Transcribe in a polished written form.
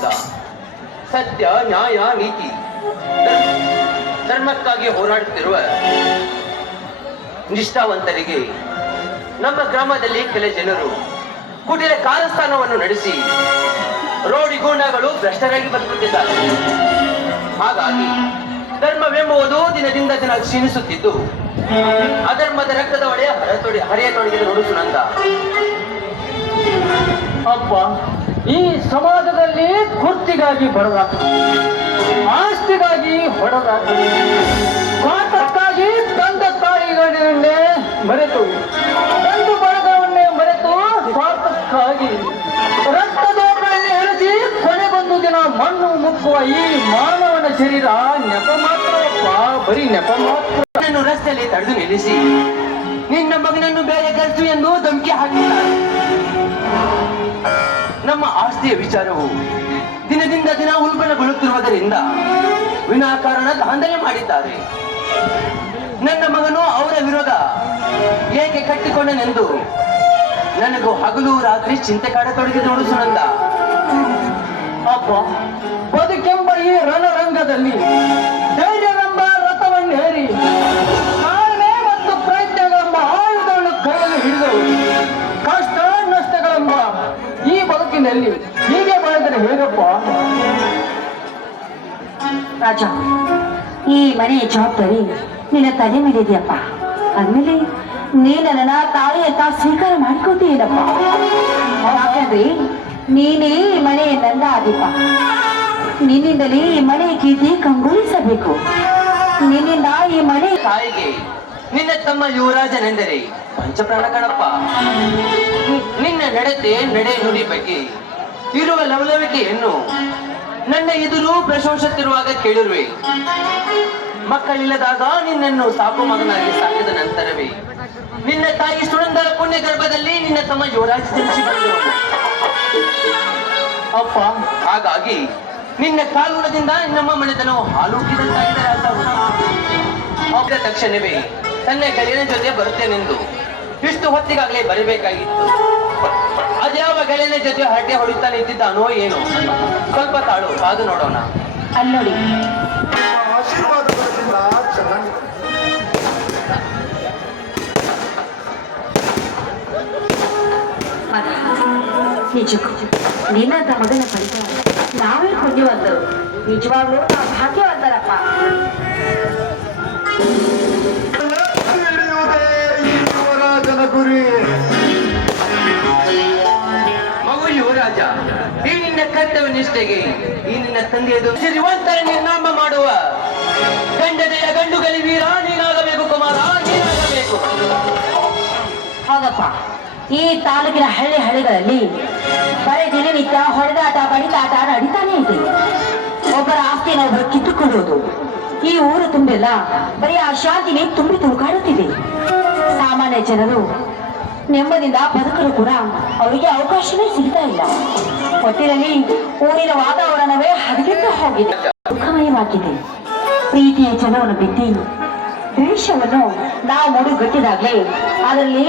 ಸಮಾಜದ ಸತ್ಯ, ನ್ಯಾಯ, ನೀತಿ, ಧರ್ಮಕ್ಕಾಗಿ ಹೋರಾಡುತ್ತಿರುವ ನಿಷ್ಠಾವಂತರಿಗೆ ನಮ್ಮ ಗ್ರಾಮದಲ್ಲಿ ಕೆಲ ಜನರು ಕುಟಿಲ ಕಾಲಸ್ಥಾನವನ್ನು ನಡೆಸಿ ರೋಡಿಗೂಂಡಗಳು ಭ್ರಷ್ಟರಾಗಿ ಬದುಕುತ್ತಿದ್ದಾರೆ. ಹಾಗಾಗಿ ಧರ್ಮವೆಂಬುದು ದಿನದಿಂದ ದಿನ ಕ್ಷೀಣಿಸುತ್ತಿದ್ದು ಅಧರ್ಮದ ರಕ್ತದ ಒಡೆಯ ಹರಿಯತೊಡಗಿದೆ ನೋಡು ಸುನಂದ. ಅಪ್ಪ, ಈ ಸಮಾಜದಲ್ಲಿ ಕುರ್ಚಿಗಾಗಿ ಬಡದಾಟ, ಆಸ್ತಿಗಾಗಿ ಹೊಡೆದಾಟ, ಸ್ವಾರ್ಥಕ್ಕಾಗಿ ತಂದ ತಾಯಿಗಳನ್ನೇ ಮರೆತು, ತಂದು ಬಳಗವನ್ನೇ ಮರೆತು ಸ್ವಾರ್ಥಕ್ಕಾಗಿ ರಕ್ತದೋಟದಲ್ಲಿ ಎಳೆಸಿ ಕೊನೆಗೊಂದು ದಿನ ಮಣ್ಣು ಮುಕ್ಕುವ ಈ ಮಾನವನ ಶರೀರ ನೆಪ ಮಾತ್ರವಪ್ಪ, ಬರೀ ನೆಪ ಮಾತ್ರ. ನನ್ನನ್ನು ರಸ್ತೆಯಲ್ಲಿ ತಡೆದು ನಿಲ್ಲಿಸಿ ನಿನ್ನ ಮಗನನ್ನು ಬೇರೆ ಕರೆಸು ಎಂದು ಧಮಕಿ ಹಾಕಿದ್ದಾರೆ. ನಮ್ಮ ಆಸ್ತಿಯ ವಿಚಾರವು ದಿನದಿಂದ ದಿನ ಉಲ್ಬಣಗೊಳ್ಳುತ್ತಿರುವುದರಿಂದ ವಿನಾಕಾರಣ ದಾಂಧಲೆ ಮಾಡಿದ್ದಾರೆ. ನನ್ನ ಮಗನು ಅವರ ವಿರೋಧ ಏಕೆ ಕಟ್ಟಿಕೊಂಡನೆಂದು ನನಗೂ ಹಗಲು ರಾತ್ರಿ ಚಿಂತೆ ಕಾಡತೊಡಗಿದೆ ನೋಡು ಸುನಂದ. ಅಪ್ಪ, ಬದುಕೆಂಬ ಈ ರಣರಂಗದಲ್ಲಿ ಧೈರ್ಯವೆಂಬ ರಥವನ್ನೇರಿ ತಾಳ್ಮೆ ಮತ್ತು ಪ್ರಯತ್ನಗಳೆಂಬ ಆಯುಧವನ್ನು ಕೈಯಲ್ಲಿ ಹಿಡಿದು ಕಷ್ಟ ನಷ್ಟಗಳೆಂಬ ಈ ಬದುಕಿನಲ್ಲಿ ಹೀಗೆ ಬಾಳಿದರೆ ಹೇಗಪ್ಪ? ರಾಜ, ಈ ಮನೆಯ ಜವಾಬ್ದಾರಿ ನಿನ್ನ ತಲೆ ಮೇಲಿದೆಯಪ್ಪ. ಅಂದ್ಮೇಲೆ ನೀನು ನನ್ನ ತಾಯಿ ಅಂತ ಸ್ವೀಕಾರ ಮಾಡಿಕೊತೀನಪ್ಪ. ಯಾಕಂದ್ರೆ ನೀನೇ ಈ ಮನೆಯ ನಂದ ಆದಿಪ್ಪ. ನಿನ್ನಿಂದಲೇ ಈ ಮನೆ ಕೀರ್ತಿ ಕಂಗೊಳಿಸಬೇಕು. ನಿನ್ನಿಂದ ಈ ಮನೆ ತಾಯಿಗೆ ನಿನ್ನ ತಮ್ಮ ಯುವರಾಜನೆಂದರೆ ಪಂಚಪ್ರಾಣ ಕಣಪ್ಪ. ನಿನ್ನ ನಡೆ ನುಡಿ ಬಗ್ಗೆ ಇರುವ ಲವಲವಿಕೆಯನ್ನು ನನ್ನ ಎದುರು ಪ್ರಶಂಸುತ್ತಿರುವಾಗ ಕೇಳಿರುವೆ. ಮಕ್ಕಳಿಲ್ಲದಾಗ ನಿನ್ನನ್ನು ಸಾಕು ಮಗನಾಗಿ ಸಾಕಿದ ನಂತರವೇ ನಿನ್ನ ತಾಯಿ ಸುನಂದರ ಪುಣ್ಯ ಗರ್ಭದಲ್ಲಿ ನಿನ್ನ ತಮ್ಮ ಯುವರಾಜ ಜನಿಸಿ ಬಂದವನು ಅಪ್ಪ. ಹಾಗಾಗಿ ನಿನ್ನ ಕಾಲುಣದಿಂದ ನಮ್ಮ ಮನೆತನವು ಹಾಲುಕ್ಕಿದಂತಾಗಿದೆ. ಅವರ ತಕ್ಷಣವೇ ತನ್ನ ಗೆಳೆಯನ ಜೊತೆ ಬರುತ್ತೇನೆಂದು ಇಷ್ಟು ಹೊತ್ತಿಗಾಗಲೇ ಬರಬೇಕಾಗಿತ್ತು. ಅದ್ಯಾವ ಗೆಳೆಯನ ಜೊತೆ ಹರಟೆ ಹೊಡಿತಾ ನಿಂತಿದ್ದಾನೋ ಏನೋ. ಸ್ವಲ್ಪ ತಾಳು, ಕಾದು ನೋಡೋಣ. ಅಲ್ಲೋಡಿ, ಆಶೀರ್ವಾದಗಳಿಂದ ಚೆನ್ನಾಗಿ ನಿಜಕ್ಕೂ ನಿನ್ನಂತ ಮಗನ ಪರಿಚಯ ನಾವೇ ಪುಣ್ಯವಂತರು. ನಿಜವಾಗ್ಲೂ ನಾವು ಭಾಗ್ಯವಂತರಪ್ಪ. ಹಿಡಿಯುವುದೇ ಈ ಯುವರಾಜನ ಗುರಿ. ಮಗು ಯುವರಾಜ, ಈ ನಿನ್ನ ಕರ್ತವ್ಯ ನಿಷ್ಠೆಗೆ ಈ ನಿನ್ನ ತಂದೆಯದು ಸಿರಿವಂತರ ನಿರ್ನಾಮ ಮಾಡುವ ಗಂಡನೆಯ ಗಂಡುಗಲಿ ವೀರ ನೀನಾಗಬೇಕು ಕುಮಾರ, ನೀನಾಗಬೇಕು. ಹೌದಪ್ಪ, ಈ ತಾಲೂಕಿನ ಹಳ್ಳಿಗಳಲ್ಲಿ ಬರೀ ದಿನನಿತ್ಯ ಹೊಡೆದಾಟ ಬಡಿದಾಟ ನಡೀತಾನೆ ಇದೆ. ಒಬ್ಬರ ಆಸ್ತಿನ ಒಬ್ಬರು ಕಿತ್ತುಕೊಳ್ಳುವುದು. ಈ ಊರು ತುಂಬೆಲ್ಲ ಬರೀ ಅಶಾಂತಿನೇ ತುಂಬಿ ತುಳುಕಾಡುತ್ತಿದೆ. ಸಾಮಾನ್ಯ ಜನರು ನೆಮ್ಮದಿಯಿಂದ ಬದುಕಲು ಕೂಡ ಅವರಿಗೆ ಅವಕಾಶವೇ ಸಿಗ್ತಾ ಇಲ್ಲ. ಒಟ್ಟಿನಲ್ಲಿ ಊರಿನ ವಾತಾವರಣವೇ ಹದಗೆಟ್ಟು ಹೋಗಿದೆ, ದುಃಖಮಯವಾಗಿದೆ. ಪ್ರೀತಿಯ ಜನವನ್ನು ಬಿತ್ತಿ ದ್ವೇಷವನ್ನು ನಾವು ಗಟ್ಟಿದಾಗಲೇ ಅದರಲ್ಲಿ